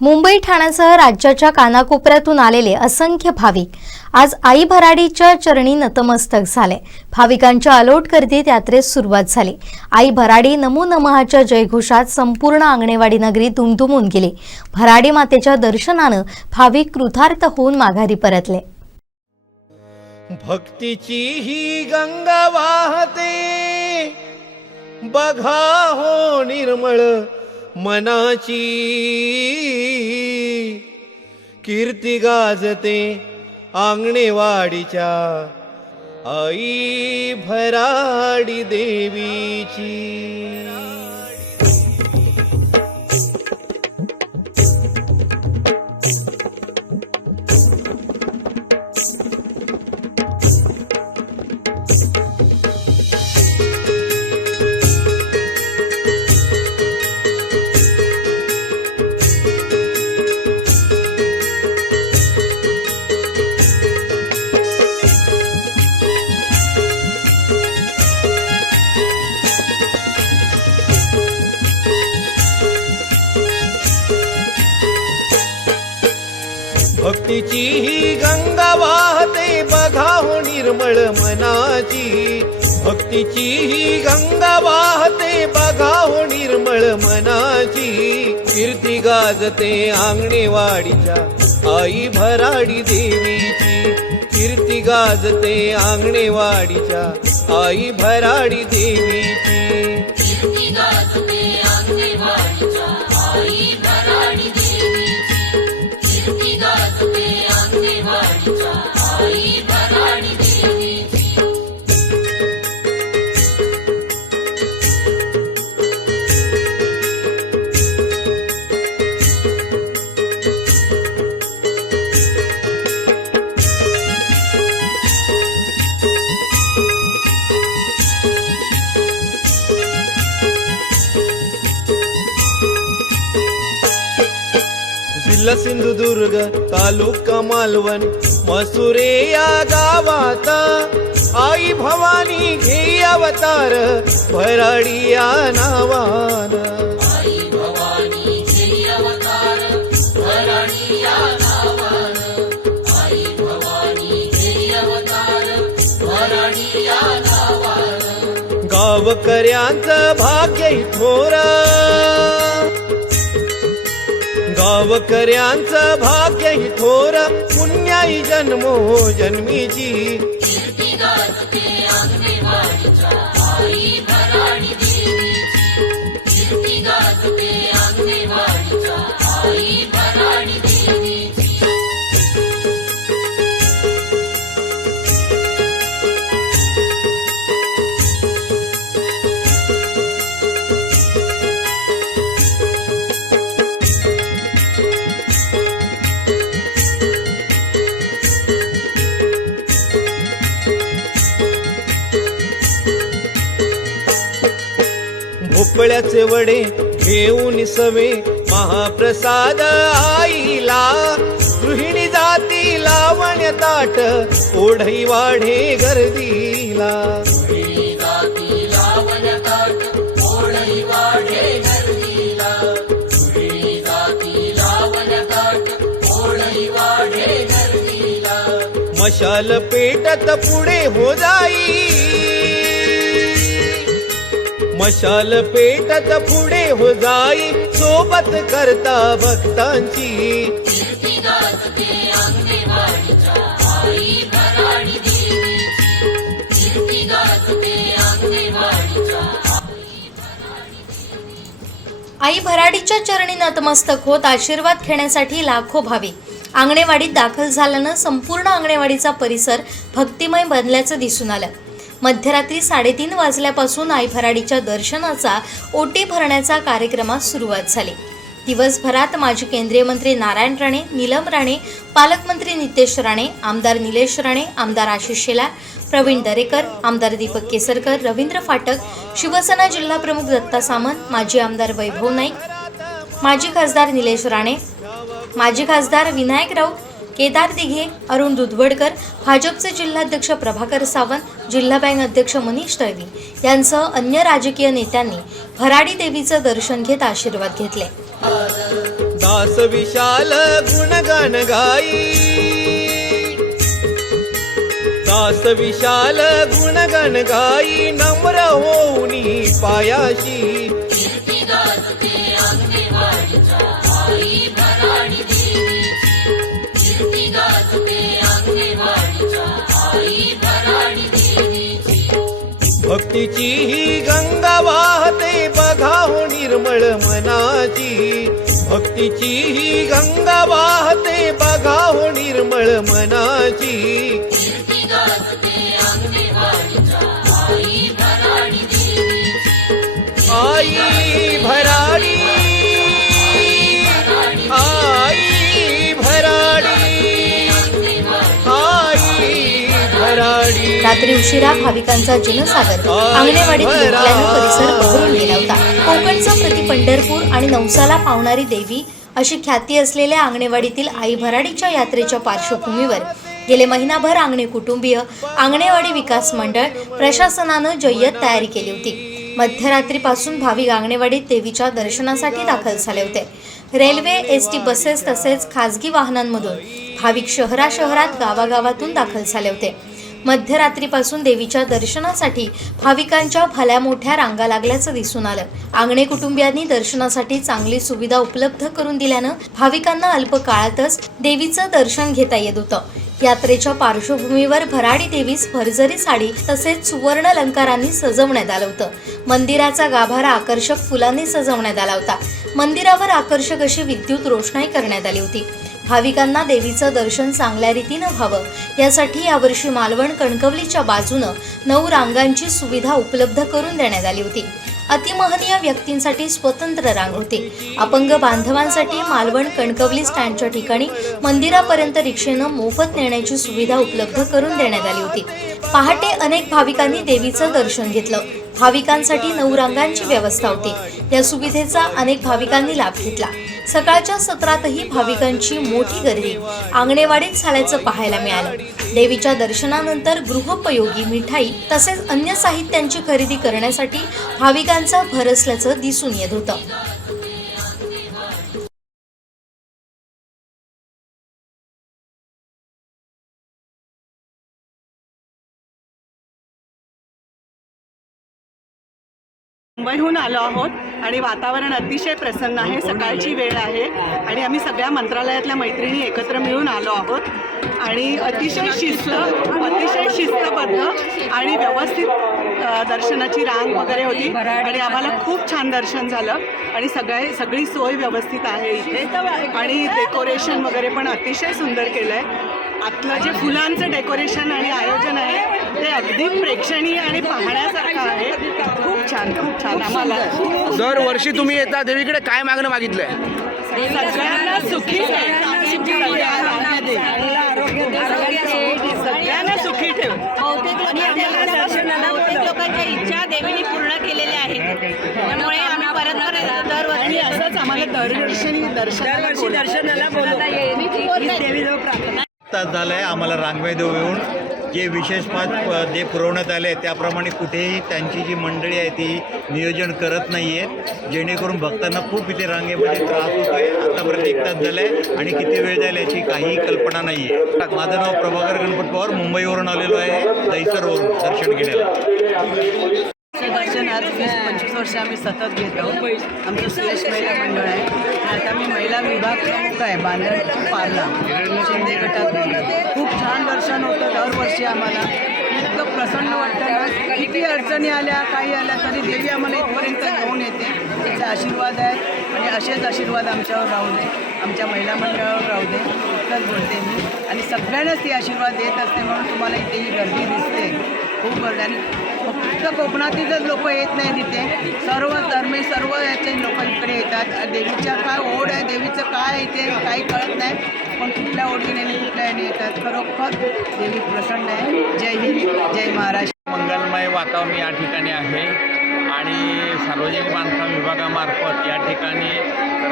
मुंबई ठाण्यासह राज्याच्या कानाकोपऱ्यातून आलेले असंख्य भाविक आज आई भराडीच्या चरणी नतमस्तक झाले। भाविकांच्या अलोट गर्दीत यात्रेस सुरुवात झाली। आई भराडी नमो नमःच्या जयघोषात संपूर्ण आंगणेवाडी नगरी दुमदुमून गेली। भराडी मातेच्या दर्शनाने भाविक कृतार्थ होऊन माघारी परतले। भक्तीची ही गंगा वाहते, बघा हो निर्मळ मनाची, कीर्ती गाजते आंगणेवाडीच्या आई भराडी देवीची। भक्तीची ही गंगा वाहते, बघा हो निर्मळ मनाची। भक्तीची ही गंगा वाहते, बघा हो निर्मळ मनाची, कीर्ती गाजते आंगणेवाडीच्या आई भराडी देवीची। कीर्ती गाजते आंगणेवाडीच्या आई भराडी देवीची। कीर्ती गाजते आंगणेवाडीच्या आई भराडी देवीची। कीर्ती गाजते आंगणेवाडीच्या आई भराडी देवीची। जिल्हा सिंधुदुर्ग, तालुका मालवण, मसुरे या गावात आई भवानी घेई अवतार भराडी या नावान। आई भवानी घेई अवतार भराडी या नावान। आई भवानी घेई अवतार भराडी या नावान। गावकऱ्यांचं भाग्य थोर, गावकऱ्यांचं भाग्य थोर, पुण्याई जन्मो जन्मीची। कीर्ती गाजते आंगणेवाडीच्या आई भराडी देवीची। कीर्ती गाजते आंगणेवाडीच्या आई भराडी देवीची। भोपळ्याचे वडे घेऊन सवे महाप्रसाद आईला, गृहिणी जाती लावण्य ताट ओढई वाढे गर्दीला। गृहिणी जाती लावण्य ताट ओढई वाढे गर्दीला। गृहिणी जाती लावण्य ताट ओढई वाढे गर्दीला। मशाल पेटत पुढे हो जाई, मशाल पेटत पुढे हो जाई, सोबत करता भक्तांची। कीर्ती गाजते आंगणेवाडीच्या आई भराडी देवीची। कीर्ती गाजते आंगणेवाडीच्या आई भराडीच्या चरणी नतमस्तक होत आशीर्वाद घेण्यासाठी लाखो भाविक आंगणेवाडीत दाखल झाल्यानं संपूर्ण आंगणेवाडीचा परिसर भक्तिमय बनल्याचं दिसून आलं। मध्यरात्री 3:30 वाजल्यापासून आई भराडीच्या दर्शनाचा ओटी भरण्याचा कार्यक्रमास सुरुवात झाली। दिवसभरात माजी केंद्रीय मंत्री नारायण राणे, नीलम राणे, पालकमंत्री नितेश राणे, आमदार निलेश राणे, आमदार आशिष शेलार, प्रवीण दरेकर, आमदार दीपक केसरकर, रवींद्र फाटक, शिवसेना जिल्हा प्रमुख दत्ता सामंत, माजी आमदार वैभव नाईक, माजी खासदार निलेश राणे, माजी खासदार विनायक राऊत, केदार दिघे, अरुण दुधवडकर, भाजपचे जिल्हाध्यक्ष प्रभाकर सावंत, जिल्हा बँक अध्यक्ष मनीष तळवी यांसह अन्य राजकीय नेत्यांनी भराडी देवीचं दर्शन घेत आशीर्वाद घेतले। दास विशाल गुणगान गाई, दास विशाल गुणगान गाई, नम्र होऊनी पायाशी कीर्ती गाजते अंगणेवाडीच्या आई भराडी देवीची, कीर्ती गाजते अंगणेवाडीच्या आई भराडी देवीची. भक्तीची ही गंगा वाहते बघा हो निर्मळ मनाची, भक्तीची ही गंगा वाहते बघा हो निर्मळ मनाची. कीर्ती गाजते अंगणेवाडीच्या आई भराडी देवीची, आई भराडी, आई भराडी, आई भराडी. रात्री उशिरा भाविकांचा जनसागर अंगणेवाडीत लोटल्यानं परिसर बहरून गेला होता. कोकणचं प्रति पंढरपूर आणि नवसाला पावणारी देवी अशी ख्याती असलेल्या अंगणेवाडीतील आई भराडीच्या यात्रेच्या पार्श्वभूमीवर गेले महिनाभर अंगणे कुटुंबीय, अंगणेवाडी विकास मंडळ प्रशासनानं जय्यत तयारी केली होती. मध्यरात्रीपासून भाविक अंगणेवाडीत देवीच्या दर्शनासाठी दाखल झाले होते. रेल्वे, एसटी बसेस तसेच खासगी वाहनांमधून भाविक शहरात गावागावातून दाखल झाले होते. मध्यरात्रीपासून देवीच्या दर्शनासाठी भाविकांच्या भल्या मोठ्या रांगा लागल्याचं दिसून आलं. अंगणे कुटुंबियांनी दर्शनासाठी चांगली सुविधा उपलब्ध करून दिल्यानं भाविकांना अल्प काळातच देवीचं दर्शन घेता येत होतं. यात्रेच्या पार्श्वभूमीवर भराडी देवीस भरजरी साडी तसेच सुवर्ण अलंकारांनी सजवण्यात आलं होतं. मंदिराचा गाभारा आकर्षक फुलांनी सजवण्यात आला होता. मंदिरावर आकर्षक अशी विद्युत रोषणाई करण्यात आली होती. भाविकांना देवीचं दर्शन चांगल्या रीतीनं व्हावं यासाठी यावर्षी मालवण कणकवलीच्या बाजूनं 9 रांगांची सुविधा उपलब्ध करून देण्यात आली होती. अतिमहनीय व्यक्तींसाठी स्वतंत्र रांग होती. अपंग बांधवांसाठी मालवण कणकवली स्टँडच्या ठिकाणी मंदिरापर्यंत रिक्षेनं मोफत नेण्याची सुविधा उपलब्ध करून देण्यात आली होती. पहाटे अनेक भाविकांनी देवीचं दर्शन घेतलं. भाविकांसाठी 9 रांगांची व्यवस्था होती. या सुविधेचा अनेक भाविकांनी लाभ घेतला. सकाळच्या सत्रातही भाविकांची मोठी गर्दी अंगणेवाडीत झाल्याचं पाहायला मिळालं. देवीच्या दर्शनानंतर गृहोपयोगी मिठाई तसेच अन्य साहित्यांची खरेदी करण्यासाठी भाविकांचा भर असल्याचं दिसून येत होतं. मुंबईहून आलो आहोत आणि वातावरण अतिशय प्रसन्न आहे. सकाळची वेळ आहे आणि आम्ही सगळ्या मंत्रालयातल्या मैत्रिणी एकत्र मिळून आलो आहोत आणि अतिशय शिस्तबद्ध आणि व्यवस्थित दर्शनाची रांग वगैरे होती आणि आम्हाला खूप छान दर्शन झालं आणि सगळी सोय व्यवस्थित आहे इथे आणि डेकोरेशन वगैरे पण अतिशय सुंदर केलं आहे. आतलं जे फुलांचं डेकोरेशन आणि आयोजन आहे ते अगदी प्रेक्षणीय आणि पाहण्यासारखं आहे. खूप छान आम्हाला दरवर्षी तुम्ही येता देवीकडे काय मागणं मागितलंय? सगळ्यांना सुखी सगळ्यांना सुखी ठेव. लोकांच्या इच्छा देवीने पूर्ण केलेल्या आहेत. त्यामुळे आम्ही परत दरवर्षी असंच आम्हाला दर्शनाला तास झालं आहे आम्हाला रांगमध्ये येऊन जे विशेष पाच जे पुरवण्यात आले त्याप्रमाणे कुठेही त्यांची जी मंडळी आहे ती नियोजन करत नाही आहेत, जेणेकरून भक्तांना खूप इथे रांगेमध्ये त्रास होतो आहे. आतापर्यंत 1 तास झाला आहे आणि किती वेळ जाईल याची काहीही कल्पना नाही आहे. माझं नाव प्रभाकर गणपत पवार, मुंबईवरून आलेलो आहे, दहिसरवरून दर्शन घेण्याला. दर्शन आज 20-25 वर्ष आम्ही सतत घेतो. आमचं सुरेश महिला मंडळ आहे. आता मी महिला विभाग प्रमुख आहे बांधण पार्ला शिंदे गटात. खूप छान दर्शन होतं दरवर्षी आम्हाला. इतकं प्रसन्न वाटतं ना. किती अडचणी आल्या काही आल्या तरी देवी आम्हाला इथपर्यंत घेऊन येते. तिचे आशीर्वाद आहेत आणि असेच आशीर्वाद आमच्यावर राहू दे, आमच्या महिला मंडळावर राहू दे. इतकंच बोलते मी आणि सगळ्यांनाच ती आशीर्वाद देत असते म्हणून तुम्हाला इथे ही गर्दी दिसते. खूप गर्दी आणि फक्त कोकणातीलच लोक येत नाही तिथे, सर्व धर्मे सर्व याचे लोक इकडे येतात. देवीच्या काय ओढ आहे, देवीचं काय इथे काही कळत नाही, पण कुठल्या ओढीने कुठल्या याने येतात. खरोखर देवी प्रसन्न आहे. जय हिंद, जय महाराष्ट्र. मंगलमय वातावरण या ठिकाणी आहे आणि सार्वजनिक बांधकाम विभागामार्फत या ठिकाणी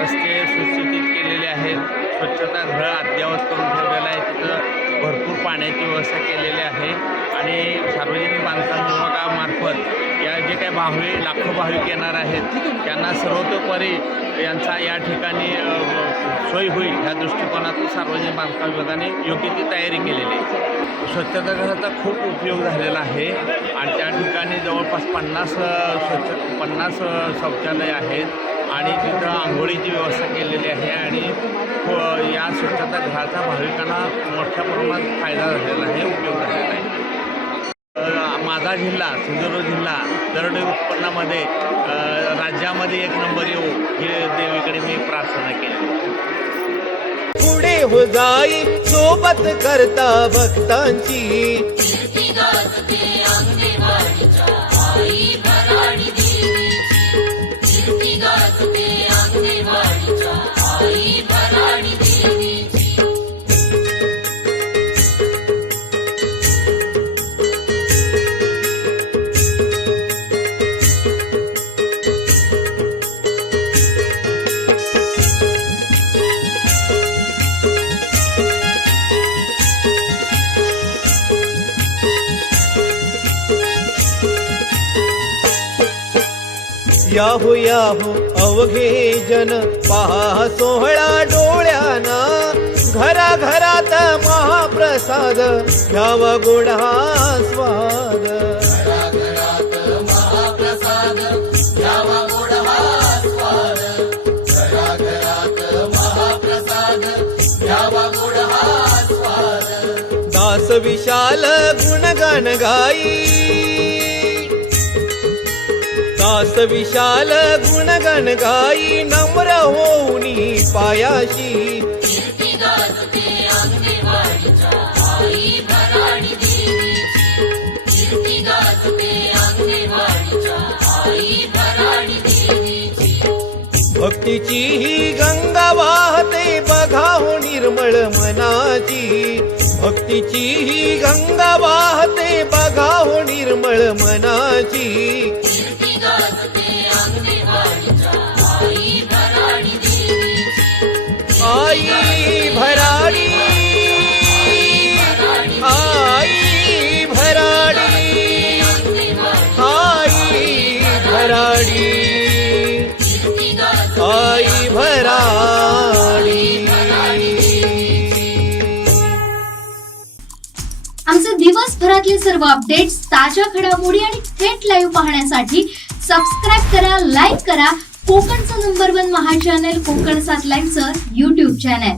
रस्ते सुस्थितीत केलेले आहेत. स्वच्छतागृह अद्ययावत करून ठेवलेलं आहे. तिथं भरपूर पाण्याची व्यवस्था केलेली आहे आणि सार्वजनिक बांधकाम विभागामार्फत या जे काही लाखो भाविक येणार आहेत त्यांना सर्वतोपरी यांचा या ठिकाणी सोय होईल ह्या दृष्टिकोनातून सार्वजनिक बांधकाम विभागाने योग्य ती तयारी केलेली आहे. स्वच्छतागृहाचा खूप उपयोग झालेला आहे आणि त्या ठिकाणी जवळपास 50 शौचालय आहेत आणि तिथं आंघोळीची व्यवस्था केलेली आहे आणि या स्वच्छतागृहाचा भाविकांना मोठ्या प्रमाणात फायदा झालेला आहे, उपयोग झालेला आहे. माझा जिल्हा सिंधुदुर्ग जिल्हा दरड उत्पन्नामध्ये राज्यामध्ये 1 नंबर येऊ ही देवीकडे मी प्रार्थना केली. पुढे हो जाई सोबत करता भक्तांची कीर्ती गाजते अंगणेवाडीच्या आई भराडी देवीची. कीर्ती गाजते अंगणेवाडीच्या आई भराडी देवीची. याहो याहो अवघे जन पहा सोहळा डोळ्याना घराघरात महाप्रसाद घ्यावा गोड हा स्वाद. महाप्रसाद घ्यावा गोड हा स्वाद. घराघरात महाप्रसाद घ्यावा गोड हा स्वाद. दास विशाल गुणगान गाई दास विशाल गुणगण गाई नम्र होऊनी पायाशी. कीर्ती गाजते अंगणेवाडीच्या आई भराडी देवीची. कीर्ती गाजते अंगणेवाडीच्या आई भराडी देवीची. भक्तीची ही गंगा वाहते बघा हो निर्मळ मनाची. भक्तीची ही गंगा वाहते बघा हो निर्मळ मनाची. कीर्ती गाजते अंगणेवाडीच्या आई भराडी देवीची. आई भराडी आई भराडी आई भराडी कीर्ती गाजते आई भराडी. आमचे दिवसभरातले सर्व अपडेट्स, ताज्या घडामोडी आणि थेट लाईव्ह पाहण्यासाठी सबस्क्राईब करा, लाईक करा कोकणचं नंबर 1 महा चॅनल कोकण 7 लाईव्हचं YouTube चॅनल.